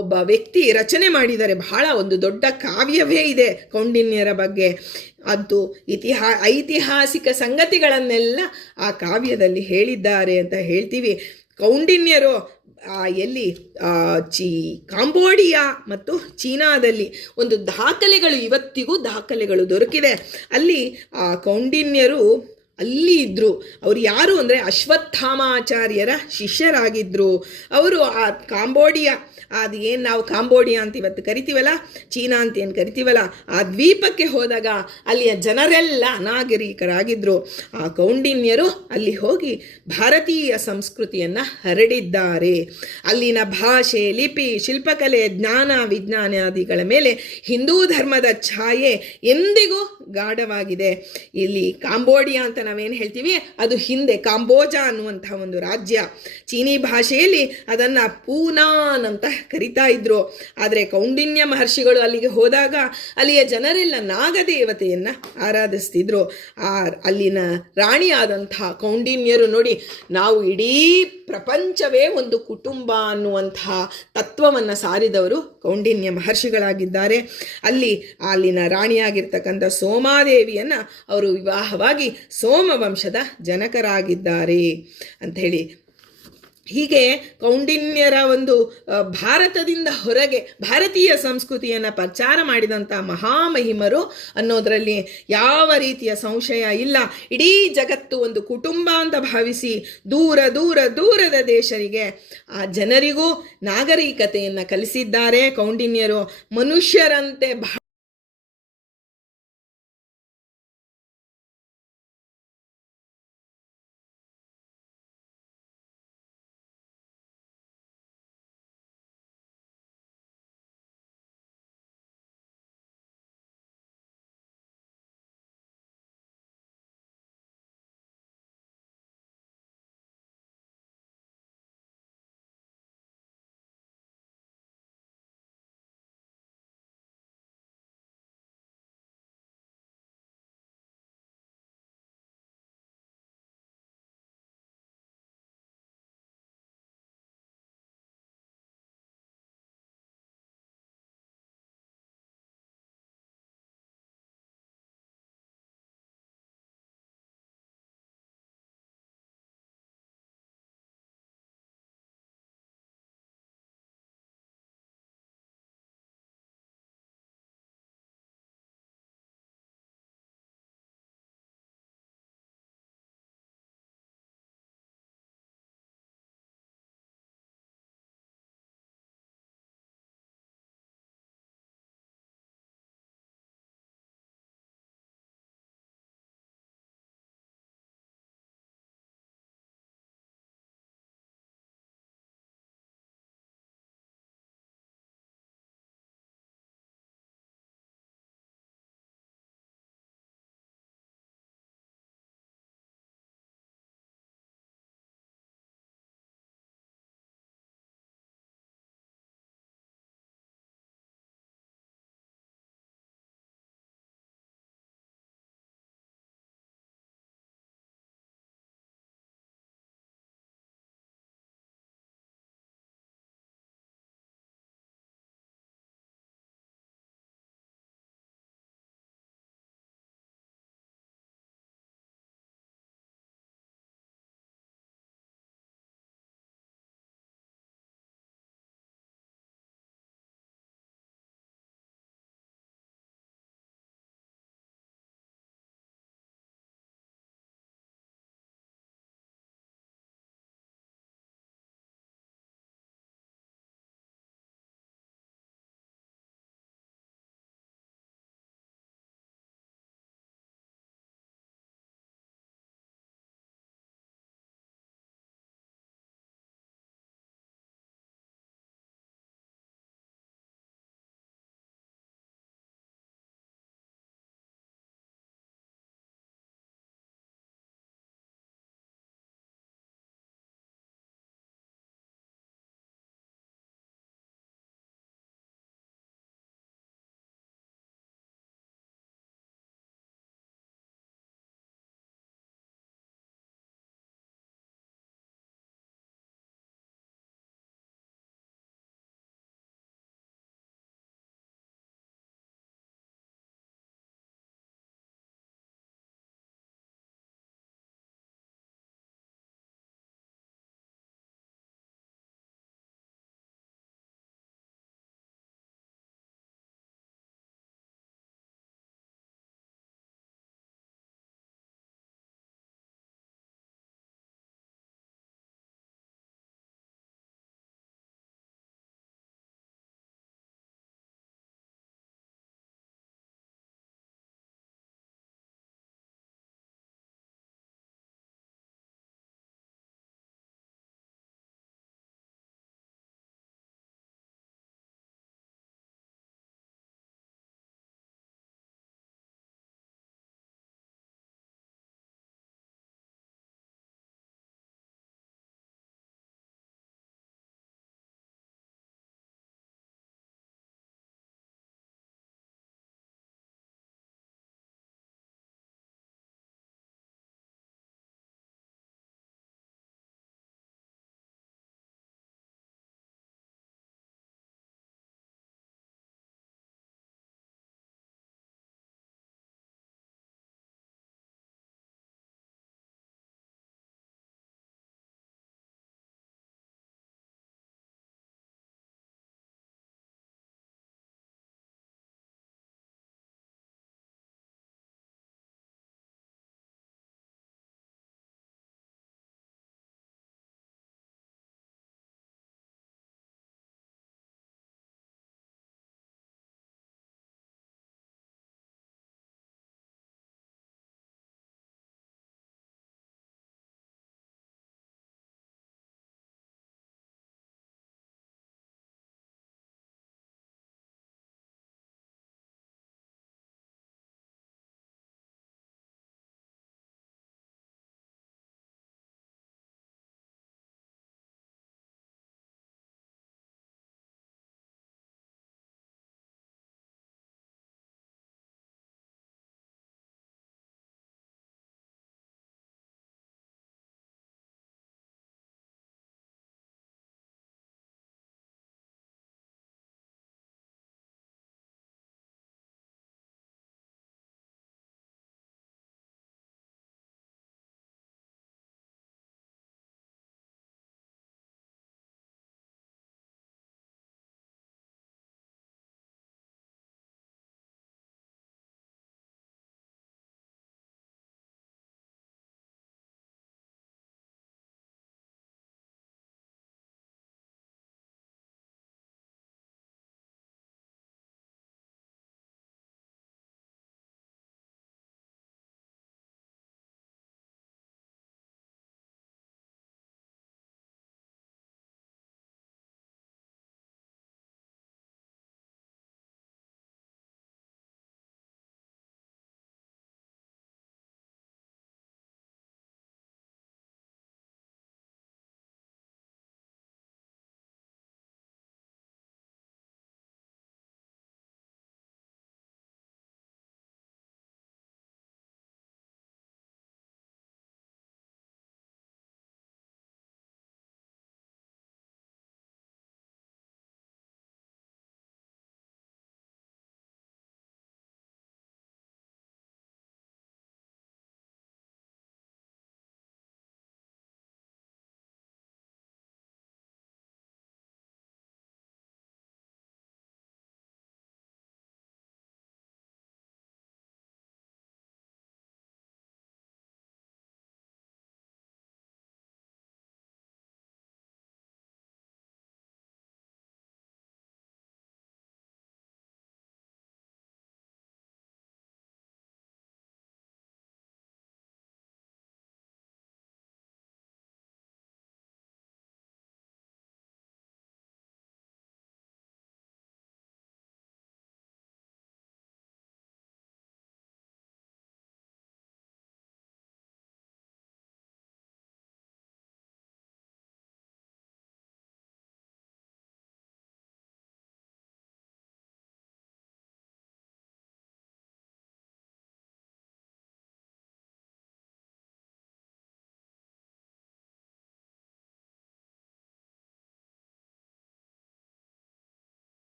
ಒಬ್ಬ ವ್ಯಕ್ತಿ ರಚನೆ ಮಾಡಿದ್ದಾರೆ. ಬಹಳ ಒಂದು ದೊಡ್ಡ ಕಾವ್ಯವೇ ಇದೆ ಕೌಂಡಿನ್ಯರ ಬಗ್ಗೆ. ಅದು ಐತಿಹಾಸಿಕ ಸಂಗತಿಗಳನ್ನೆಲ್ಲ ಆ ಕಾವ್ಯದಲ್ಲಿ ಹೇಳಿದ್ದಾರೆ ಅಂತ ಹೇಳ್ತೀವಿ. ಕೌಂಡಿನ್ಯರು ಎಲ್ಲಿ ಕಾಂಬೋಡಿಯಾ ಮತ್ತು ಚೀನಾದಲ್ಲಿ ಒಂದು ದಾಖಲೆಗಳು, ಇವತ್ತಿಗೂ ದಾಖಲೆಗಳು ದೊರಕಿದೆ. ಅಲ್ಲಿ ಆ ಕೌಂಡಿನ್ಯರು ಅಲ್ಲಿ ಇದ್ದರು. ಅವರು ಯಾರು ಅಂದರೆ ಅಶ್ವತ್ಥಾಮಾಚಾರ್ಯರ ಶಿಷ್ಯರಾಗಿದ್ದರು. ಅವರು ಆ ಕಾಂಬೋಡಿಯಾ, ಅದು ಏನು ನಾವು ಕಾಂಬೋಡಿಯಾ ಅಂತ ಇವತ್ತು ಕರಿತೀವಲ್ಲ, ಚೀನಾ ಅಂತ ಏನು ಕರಿತೀವಲ್ಲ, ಆ ದ್ವೀಪಕ್ಕೆ ಹೋದಾಗ ಅಲ್ಲಿಯ ಜನರೆಲ್ಲ ಅನಾಗರಿಕರಾಗಿದ್ದರು. ಆ ಕೌಂಡಿನ್ಯರು ಅಲ್ಲಿ ಹೋಗಿ ಭಾರತೀಯ ಸಂಸ್ಕೃತಿಯನ್ನು ಹರಡಿದ್ದಾರೆ. ಅಲ್ಲಿನ ಭಾಷೆ, ಲಿಪಿ, ಶಿಲ್ಪಕಲೆ, ಜ್ಞಾನ, ವಿಜ್ಞಾನಾದಿಗಳ ಮೇಲೆ ಹಿಂದೂ ಧರ್ಮದ ಛಾಯೆ ಎಂದಿಗೂ ಗಾಢವಾಗಿದೆ. ಇಲ್ಲಿ ಕಾಂಬೋಡಿಯಾ ಅಂತ ನಾವೇನು ಹೇಳ್ತೀವಿ ಅದು ಹಿಂದೆ ಕಾಂಬೋಜ ಅನ್ನುವಂಥ ಒಂದು ರಾಜ್ಯ. ಚೀನಿ ಭಾಷೆಯಲ್ಲಿ ಅದನ್ನು ಪೂನಾನ್ ಅಂತ ಕರಿತಾ ಇದ್ರು. ಆದರೆ ಕೌಂಡಿನ್ಯ ಮಹರ್ಷಿಗಳು ಅಲ್ಲಿಗೆ ಹೋದಾಗ ಅಲ್ಲಿಯ ಜನರೆಲ್ಲ ನಾಗದೇವತೆಯನ್ನು ಆರಾಧಿಸ್ತಿದ್ರು. ಅಲ್ಲಿನ ರಾಣಿಯಾದಂಥ ಕೌಂಡಿನ್ಯರು ನೋಡಿ, ನಾವು ಇಡೀ ಪ್ರಪಂಚವೇ ಒಂದು ಕುಟುಂಬ ಅನ್ನುವಂಥ ತತ್ವವನ್ನು ಸಾರಿದವರು ಕೌಂಡಿನ್ಯ ಮಹರ್ಷಿಗಳಾಗಿದ್ದಾರೆ. ಅಲ್ಲಿನ ರಾಣಿಯಾಗಿರ್ತಕ್ಕಂಥ ಸೋಮಾದೇವಿಯನ್ನು ಅವರು ವಿವಾಹವಾಗಿ ಸೋಮವಂಶದ ಜನಕರಾಗಿದ್ದಾರೆ ಅಂಥೇಳಿ. ಹೀಗೆ ಕೌಂಡಿನ್ಯರ ಒಂದು ಭಾರತದಿಂದ ಹೊರಗೆ ಭಾರತೀಯ ಸಂಸ್ಕೃತಿಯನ್ನು ಪ್ರಚಾರ ಮಾಡಿದಂಥ ಮಹಾಮಹಿಮರು ಅನ್ನೋದರಲ್ಲಿ ಯಾವ ರೀತಿಯ ಸಂಶಯ ಇಲ್ಲ. ಇಡೀ ಜಗತ್ತು ಒಂದು ಕುಟುಂಬ ಅಂತ ಭಾವಿಸಿ ದೂರ ದೂರ ದೂರದ ದೇಶರಿಗೆ ಆ ಜನರಿಗೂ ನಾಗರಿಕತೆಯನ್ನು ಕಲಿಸಿದ್ದಾರೆ ಕೌಂಡಿನ್ಯರು. ಮನುಷ್ಯರಂತೆ